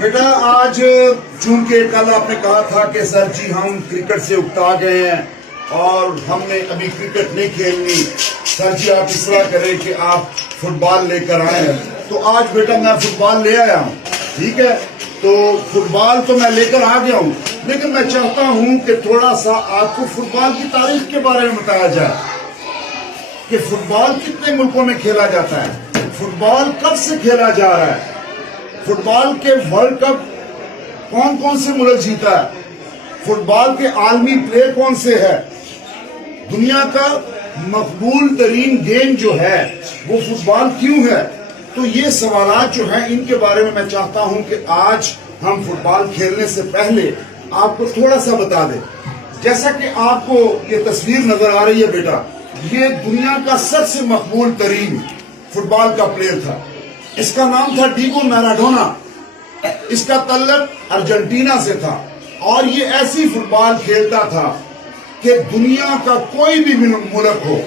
بیٹا آج چونکہ کل آپ نے کہا تھا کہ سر جی ہم کرکٹ سے اکتا گئے ہیں اور ہم نے ابھی کرکٹ نہیں کھیلنی، سر جی آپ اس طرح کریں کہ آپ فٹ بال لے کر آئے ہیں، تو آج بیٹا میں فٹ بال لے آیا ہوں، ٹھیک ہے؟ تو فٹ بال تو میں لے کر آ گیا ہوں، لیکن میں چاہتا ہوں کہ تھوڑا سا آپ کو فٹ بال کی تاریخ کے بارے میں بتایا جائے کہ فٹ بال کتنے ملکوں میں کھیلا جاتا ہے، فٹ بال کب سے کھیلا جا رہا ہے، فٹ بال کے ورلڈ کپ کون کون سے ملک جیتا ہے، فٹ بال کے عالمی پلیئر کون سے ہے، دنیا کا مقبول ترین گیم جو ہے وہ فٹ بال کیوں ہے؟ تو یہ سوالات جو ہیں ان کے بارے میں چاہتا ہوں کہ آج ہم فٹ بال کھیلنے سے پہلے آپ کو تھوڑا سا بتا دیں۔ جیسا کہ آپ کو یہ تصویر نظر آ رہی ہے بیٹا، یہ دنیا کا سب سے مقبول ترین فٹ بال کا پلیئر تھا، اس کا نام تھا ڈیگو میراڈونا، اس کا تعلق ارجنٹینا سے تھا اور یہ ایسی فٹ بال کھیلتا تھا کہ دنیا کا کوئی بھی ملک ہو،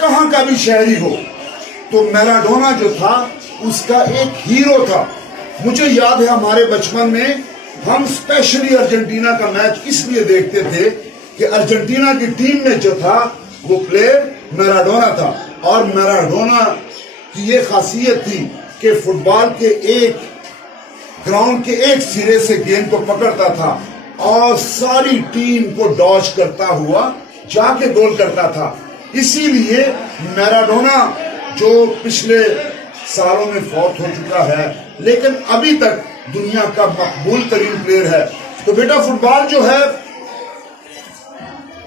کہاں کا بھی شہری ہو، تو میراڈونا جو تھا اس کا ایک ہیرو تھا۔ مجھے یاد ہے ہمارے بچپن میں ہم اسپیشلی ارجنٹینا کا میچ اس لیے دیکھتے تھے کہ ارجنٹینا کی ٹیم میں جو تھا وہ پلیئر میراڈونا تھا، اور میراڈونا کی یہ خاصیت تھی کہ فٹ بال کے ایک گراؤنڈ کے ایک سرے سے گیند کو پکڑتا تھا اور ساری ٹیم کو ڈاج کرتا ہوا جا کے گول کرتا تھا۔ اسی لیے میراڈونا جو پچھلے سالوں میں فوت ہو چکا ہے لیکن ابھی تک دنیا کا مقبول ترین پلیئر ہے۔ تو بیٹا فٹ بال جو ہے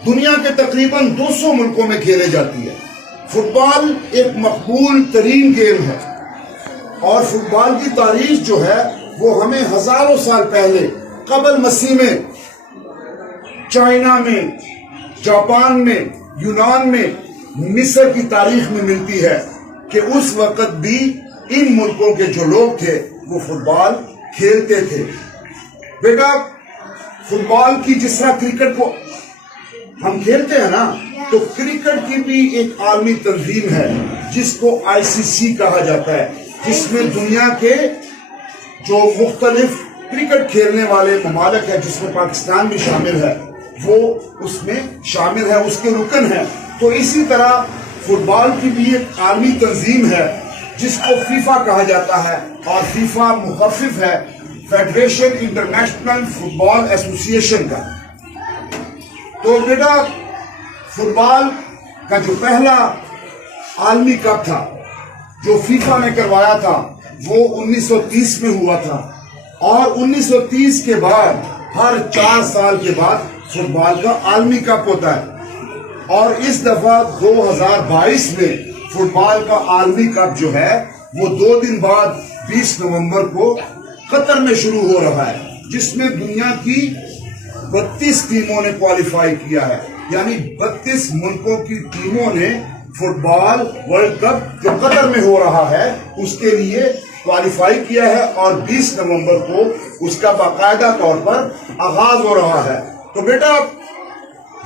دنیا کے تقریباً 200 ملکوں میں کھیلے جاتی ہے۔ فٹ بال ایک مقبول ترین گیم ہے اور فٹ بال کی تاریخ جو ہے وہ ہمیں ہزاروں سال پہلے قبل مسیح میں چائنا میں، جاپان میں، یونان میں، مصر کی تاریخ میں ملتی ہے کہ اس وقت بھی ان ملکوں کے جو لوگ تھے وہ فٹ بال کھیلتے تھے۔ بیٹا فٹ بال کی جس طرح کرکٹ کو ہم کھیلتے ہیں نا، تو کرکٹ کی بھی ایک عالمی تنظیم ہے جس کو ICC کہا جاتا ہے، جس میں دنیا کے جو مختلف کرکٹ کھیلنے والے ممالک ہیں، جس میں پاکستان بھی شامل ہے، وہ اس میں شامل ہے، اس کے رکن ہیں۔ تو اسی طرح فٹ بال کی بھی ایک عالمی تنظیم ہے جس کو فیفا کہا جاتا ہے، اور فیفا مخفف ہے فیڈریشن انٹرنیشنل فٹ بال ایسوسی ایشن کا۔ تو بیٹا فٹ بال کا جو پہلا عالمی کپ تھا جو فیفا نے کروایا تھا وہ 1930 میں ہوا تھا، اور 1930 کے بعد ہر 4 سال کے بعد فٹ بال کا عالمی کپ ہوتا ہے، اور اس دفعہ 2022 میں فٹ بال کا عالمی کپ جو ہے وہ 2 دن بعد 20 نومبر کو قطر میں شروع ہو رہا ہے، جس میں دنیا کی 32 ٹیموں نے کوالیفائی کیا ہے، یعنی 32 ملکوں کی ٹیموں نے فٹ بال ورلڈ کپ جو قطر میں ہو رہا ہے اس کے لیے کوالیفائی کیا ہے، اور 20 نومبر کو اس کا باقاعدہ طور پر آغاز ہو رہا ہے۔ تو بیٹا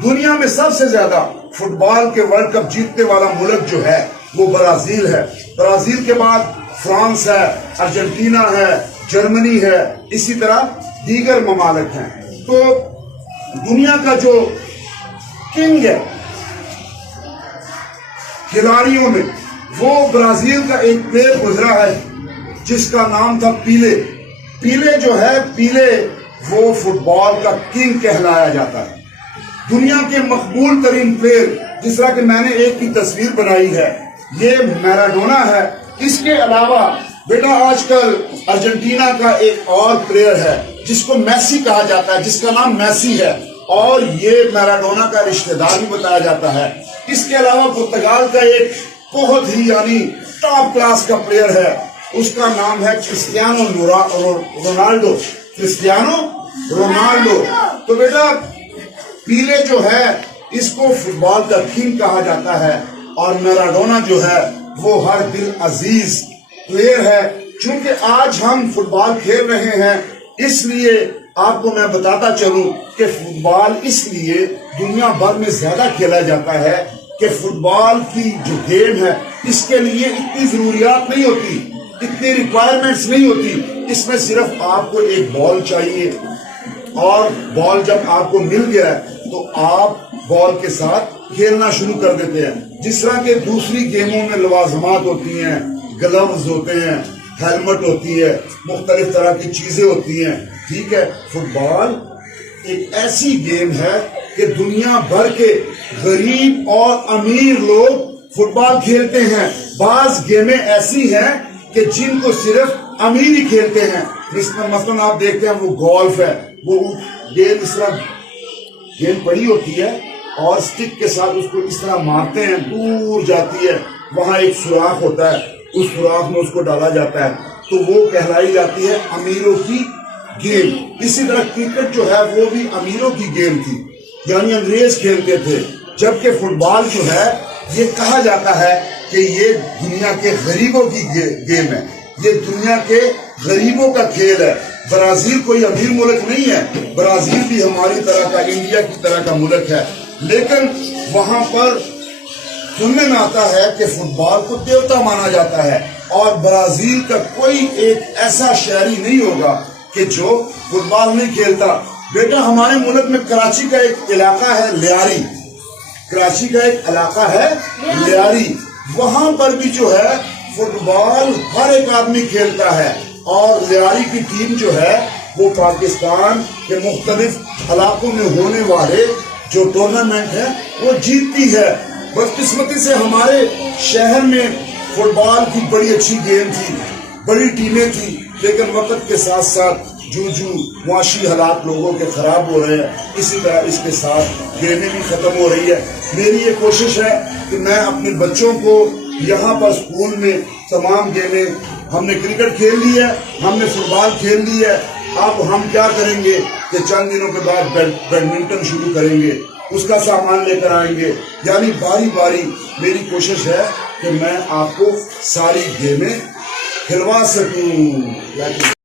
دنیا میں سب سے زیادہ فٹ بال کے ورلڈ کپ جیتنے والا ملک جو ہے وہ برازیل ہے، برازیل کے بعد فرانس ہے، ارجنٹینا ہے، جرمنی ہے، اسی طرح دیگر ممالک ہیں۔ تو دنیا کا جو کنگ ہے کھلاڑیوں میں، وہ برازیل کا ایک پلیئر گزرا ہے جس کا نام تھا پیلے۔ پیلے جو ہے، پیلے وہ فٹ بال کا کنگ کہلایا جاتا ہے۔ دنیا کے مقبول ترین پلیئر جس طرح کہ میں نے ایک کی تصویر بنائی ہے یہ میراڈونا ہے۔ اس کے علاوہ بیٹا آج کل ارجنٹینا کا ایک اور پلیئر ہے جس کو میسی کہا جاتا ہے، جس کا نام میسی ہے، اور یہ میراڈونا کا رشتہ دار بھی بتایا جاتا ہے۔ اس کے علاوہ پرتگال کا ایک بہت ہی یعنی ٹاپ کلاس کا پلیئر ہے، اس کا نام ہے کرسٹیانو رونالڈو، کرسٹیانو رونالڈو۔ تو بیٹا پیلے جو ہے اس کو فٹ بال کا کنگ کہا جاتا ہے، اور میراڈونا جو ہے وہ ہر دل عزیز پلیئر ہے۔ چونکہ آج ہم فٹ بال کھیل رہے ہیں اس لیے آپ کو میں بتاتا چلوں کہ فٹ بال اس لیے دنیا بھر میں زیادہ کھیلا جاتا ہے کہ فٹ بال کی جو گیم ہے اس کے لیے اتنی ضروریات نہیں ہوتی، اتنی ریکوائرمنٹس نہیں ہوتی اس میں صرف آپ کو ایک بال چاہیے، اور بال جب آپ کو مل گیا ہے تو آپ بال کے ساتھ کھیلنا شروع کر دیتے ہیں۔ جس طرح کے دوسری گیموں میں لوازمات ہوتی ہیں، گلوز ہوتے ہیں، ہیلمٹ ہوتی ہے، مختلف طرح کی چیزیں ہوتی ہیں، ٹھیک ہے، فٹ بال ایک ایسی گیم ہے کہ دنیا بھر کے غریب اور امیر لوگ فٹ بال کھیلتے ہیں۔ بعض گیمیں ایسی ہیں کہ جن کو صرف امیر ہی کھیلتے ہیں، مثلاً آپ دیکھتے ہیں وہ گولف ہے، وہ گیند اس طرح گیند پڑی ہوتی ہے اور سٹک کے ساتھ اس کو اس طرح مارتے ہیں، دور جاتی ہے، وہاں ایک سوراخ ہوتا ہے، اس سوراخ میں اس کو ڈالا جاتا ہے، تو وہ کہلائی جاتی ہے امیروں کی گیم۔ اسی طرح کرکٹ جو ہے وہ بھی امیروں کی گیم تھی، یعنی انگریز کھیلتے تھے، جبکہ فٹ بال جو ہے یہ کہا جاتا ہے کہ یہ دنیا کے غریبوں کی گیم ہے، یہ دنیا کے غریبوں کا کھیل ہے۔ برازیل کوئی امیر ملک نہیں ہے، برازیل بھی ہماری طرح کا، انڈیا کی طرح کا ملک ہے، لیکن وہاں پر سننے میں آتا ہے کہ فٹ بال کو دیوتا مانا جاتا ہے، اور برازیل کا کوئی ایک ایسا شہری نہیں ہوگا کہ جو فٹ بال نہیں کھیلتا۔ بیٹا ہمارے ملک میں کراچی کا ایک علاقہ ہے لیاری، کراچی کا ایک علاقہ ہے لیاری، وہاں پر بھی جو ہے فٹ بال ہر ایک آدمی کھیلتا ہے، اور لیاری کی ٹیم جو ہے وہ پاکستان کے مختلف علاقوں میں ہونے والے جو ٹورنامنٹ ہے وہ جیتتی ہے۔ بدقسمتی سے ہمارے شہر میں فٹ بال کی بڑی اچھی گیم تھی، بڑی ٹیمیں تھی، لیکن وقت کے ساتھ ساتھ جو معاشی حالات لوگوں کے خراب ہو رہے ہیں، اسی طرح اس کے ساتھ گیمیں بھی ختم ہو رہی ہے۔ میری یہ کوشش ہے کہ میں اپنے بچوں کو یہاں پر اسکول میں تمام گیمیں، ہم نے کرکٹ کھیل لی ہے، ہم نے فٹ بال کھیل لی ہے، اب ہم کیا کریں گے کہ چند دنوں کے بعد بیڈمنٹن شروع کریں گے، اس کا سامان لے کر آئیں گے، یعنی باری باری میری کوشش ہے کہ میں آپ کو ساری گیمیں کھلوا سکوں۔